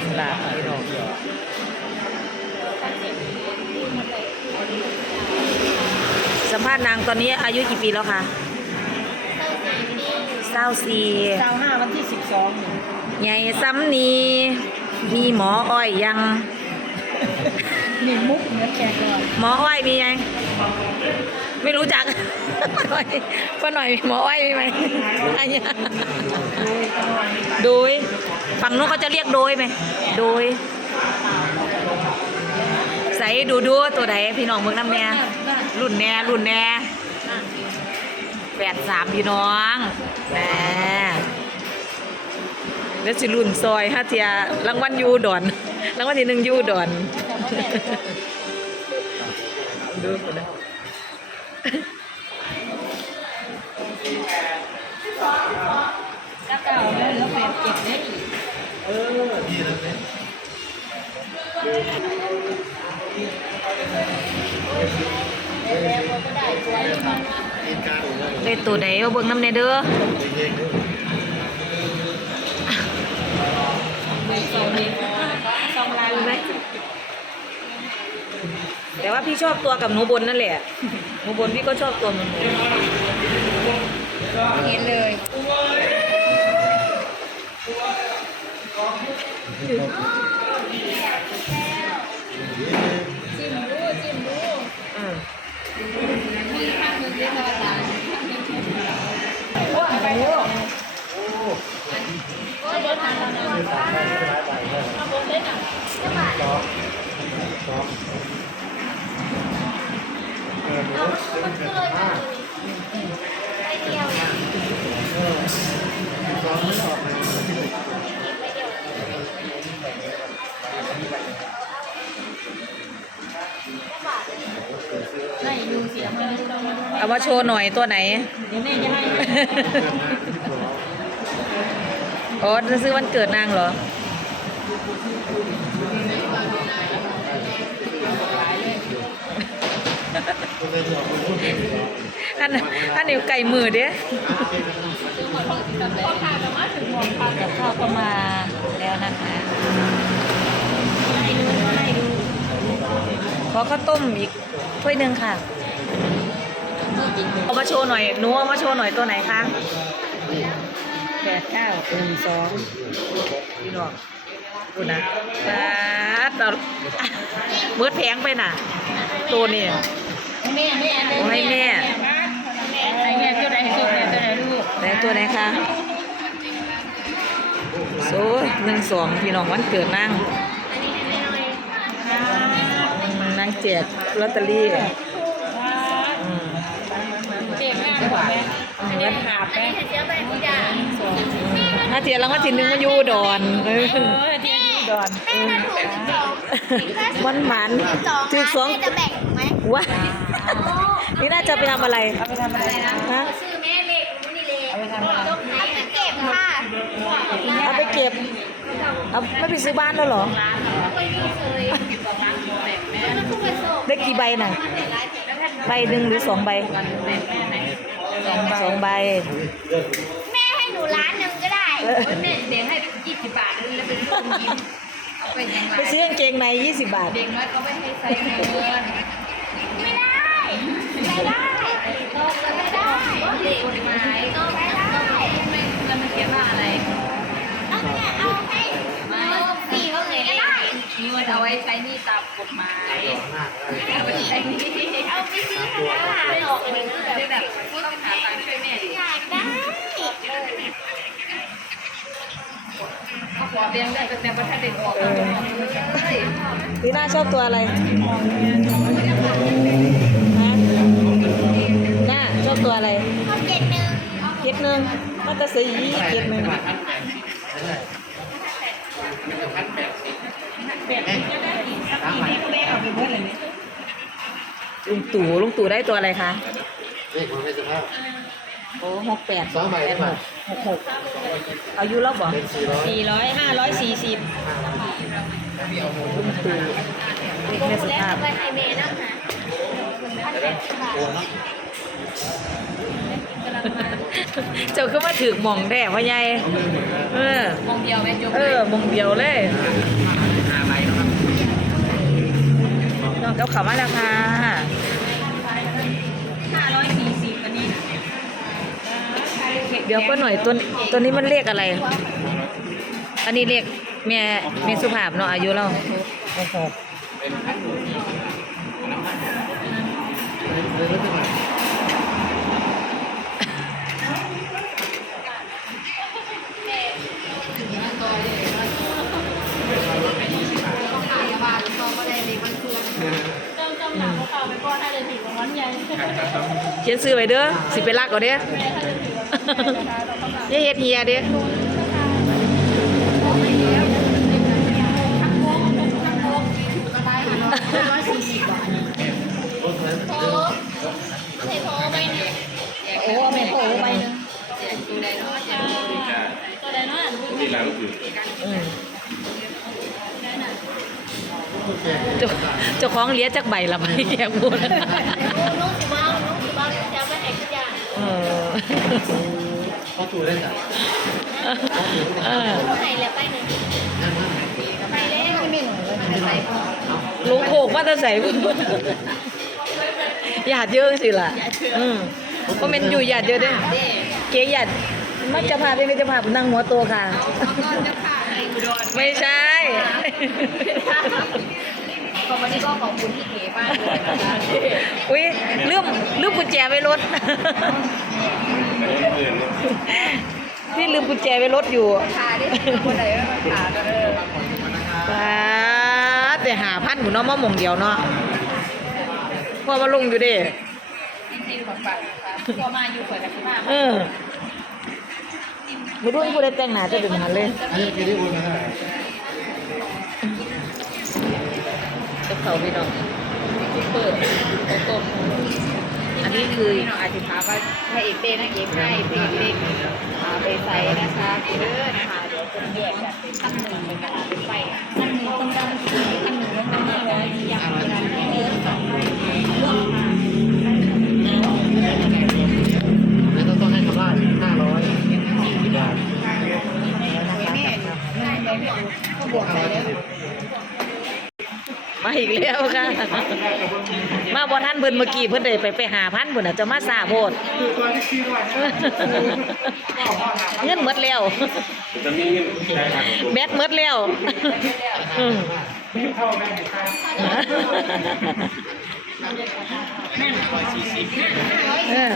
อิสระพี่น้องสัมภาษณ์นางตอนนี้อายุกี่ปีแล้วคะเศร้าสี่เช้าห้าวันที่สิบสองใหญ่ซ้ำนีมีหมออ้อยยัง มีมุกเหมือนแกก่อนหมออ้อยมียังไม่รู้จักป้าหน่อยหมออ้อยมีไหมอันเนี้ยโดย ฝั่งนู้นเขาจะเรียกโดยไหมโดย ใส่ดูดูตัวไหนพี่น้องเมืองน้ำแน่รุ่นแน่รุ่นแน่แปดสามพี่น้องแหมแล้วสิรุ่นซอยฮะเทียรางวัลยูดอนรางวัลที่หนึ่งยูดอนดูกันนะแล้วก็เอาแล้วเหลือแปดเก็บได้อีก ได้ตัวไหนเอาเบิ่งน้ำในเด้อสองเองสองลายดูไหมแต่ว่าพี่ชอบตัวกับหนูบนนั่นแหละหนูบนพี่ก็ชอบตัวเหมือนหนูเห็นเลย จิ้มดูจิ้มดูอืมมีข้างหนึงที่นอนหลังว่าไปลูกโอ้ยเดินทางแล้วนะเอาบนเล่นอะจะบาเอามันเลยมาไป มาดูเอามาโชว์หน่อยตัวไหนเดี๋ยวแม่จะให้อ๋อจะซื้อวันเกิดนางเหรออันอันนี้ไก่มือเด้กับข้าวก็มาแล้วนะคะขอข้าวต้มอีกถ้วยหนึ่งค่ะ เอามาโชว์หน่อยหนูเอามาโชว์หน่อยตัวไหนคะแปดเก้าหนึ่งสองพี่น้องดูนะปาดเราเบิดแพงไปน่ะ ตัวนี่แม่แม่โอ้ให้แม่ให้แม่เที่ยวไหนให้สุดแม่ตัวไหนลูกไหนตัวไหนคะโซ่หนึ่งสองพี่น้องวันเกิดนั่งนั่งแจกลอตเตอรี่อืม เด็กงานกว่าแม่เด็กขาบแม่ถ้าเทียรางวัลที่หนึ่งมาอยู่อุดอนเออเออเที่ยวดอนมันหมันถือสองจะแบ่งไหมว้านี่น่าจะไปทำอะไรเอาไปทำอะไรนะฮะชื่อแม่เล็กนี่เล็กเอาไปทำอะไรเอาไปเก็บค่ะเอาไปเก็บเอาไม่ไปซื้อบ้านแล้วเหรอไม่มีเลยแล้วก็ไปส่งได้กี่ใบน่ะใบหนึ่งหรือสองใบ สองใบ แม่ให้หนูล้านหนึ่งก็ได้เออแม่เดี๋ยวให้ยี่สิบบาทแล้วเป็นลูกยิ้มเอาไปยังไงไปซื้อกางเกงใน20บาท เด็กน้อยเขาไม่ให้ใส่เงินไม่ได้ไม่ได้ก็ไม่ได้เด็กกฎหมายก็ไม่ได้ไม่แล้วมันเขียนว่าอะไรเอาเนี่ยเอาให้เอาฟรีเขาเลยก็ได้มีวันเอาไว้ใช้นี่ตามกฎหมายเอาไปซื้อค่ะไม่ออกเลยนะได้แบบต้องหา ขอเลี้ยงได้แต่ประเทศเด็กออกเลยลีน่าชอบตัวอะไรฮะน่าชอบตัวอะไรข้าวเจ็ดหนึ่งเก็ดหนึ่งน่าจะสีเก็ดหนึ่งลุงตู่ลุงตู่ได้ตัวอะไรคะเลขของเพชรภาพ โอ้หกแปดสองใบแปได้ดไหหมกหกหกเอายุแล้วบ่เป็นสี่ร้อยสี่ร้อยห้าร้อยสี่สิบลุงตู่เลขแม่สุแล้วภาพไปให้แม่นั่งหาพันแปดสิบบาทโอนเนาะกระเจ้าก็มาถือหมองแด่พ่อใหญ่เออ มองเดียวไหมจุ๊บเออหมองเดียวเลยน้องกับเขามาแล้วค่ะ เดี๋ยวก็หน่อยตัวตัวนี้มันเรียกอะไร อันนี้เรียกแม่แม่สุภาพเนาะอายุเราเขียนซื้อไว้เด้อสิไปลักเอาเด้อ อย่าเฮ็ดเฮียเด้อโอ้ใส่โถไปเนี่ยโอ้แม่โตไปนึงตัวใดเนาะตัวใดเนาะอืมเจ้าเจ้าของเหลี้ยจักใบละใบแกพูดลูกสิบ้าลูกสิบ้า เขาจูได้จ้ะเอให้แล้วไปไหนไปแล้วไม่หนูเลยไปลงโขกว่าจะใส่หยาดเยอะสิล่ะอืมเพราะมันอยู่หยาดเยอะด้อเก๋หยาดมักจะพาไปไม่จะพานั่งหัวโตค่ะก็จะผ่านไอ้อุดรไม่ใช่ก็วันนี้ก็ขอบคุณพี่เก๋มากเลยนะคะอุ้ยลืมลืมกุญแจไว้รถ พี่ลืมกุญแจไว้รถอยู่ขาดิคนไหนก็ขาก็เออป้าดแต่หาพันหมูเนาะมะม่วงเดียวเนาะพอมาลงอยู่เด้จริงๆของปัดนะคะก็มาอยู่เปิดกับที่บ้านเออไม่รู้ผู้ใดแต่งหน้าจะเป็นหาเลยอันนี้คือที่โอนมาให้กั เขาพี่น้องเปิดต้มอันนี้คือพี่น้องอาจิพาว่าพระเอกเต้นะเอกให้พระเอกเล็กเอาไปใส่นะคะเด้อนะคะเดี๋ยวจะแยกแบบเป็นตั้งหนึ่งเป็นกระดาษเป็นไฟตั้งหนึ่งต้องการตั้งหนึ่งแล้วตั้งหนึ่งเลยอย่างนั้นเออสองแล้ว อีกแล้วค่ะ มาบ่ท่านเพิ่นเมื่อกี้เพิ่นได้ไปไปหาพันเพิ่นน่ะจะมาซาโพดเงินหมดแล้วแบตหมดแล้วอืมเออ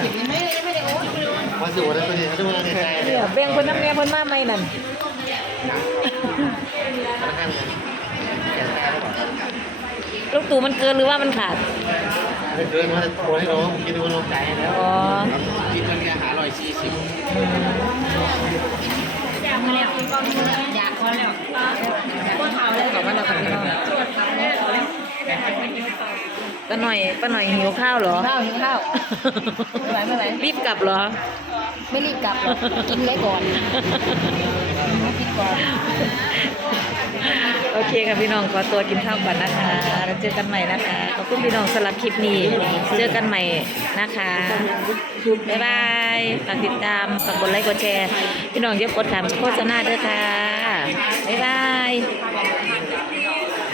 มาสู่อะไรตัวนี้เขาจะมาในใจเนี่ยแบ่งเพิ่นน้ำแน่เพิ่นมาใหม่นั่นพนักงานแกะได้หรือเปล่าครับ ลูกตู่มันเกินหรือว่ามันขาดไม่เกินว่าโอนให้น้องคิดดูว่าน้องจ่ายแล้วอ๋อคิดมันเนี่ยหาร้อยสี่สิบอยากมาแล้วก็อยากมาแล้วก็เท้าเลยขอบคุณนะครับพี่น้องป้าหน่อยป้าหน่อยหิวข้าวเหรอ ข้าวหิวข้าวไม่ไหวไม่ไหวรีบกลับเหรอ ไม่รีบกลับหรอกกินไว้ก่อนกินก่อนโอ เคค่ะพี่น้องขอตัวกินข้าวก่อนนะคะแล้วเจอกันใหม่นะคะขอบคุณพี่น้องสำหรับคลิปนี้เจอกันใหม่นะคะบ๊ายบายฝากติดตามฝากกดไลค์กดแชร์พี่น้องอย่ากดถามโฆษณาด้วยค่ะบ๊ายบาย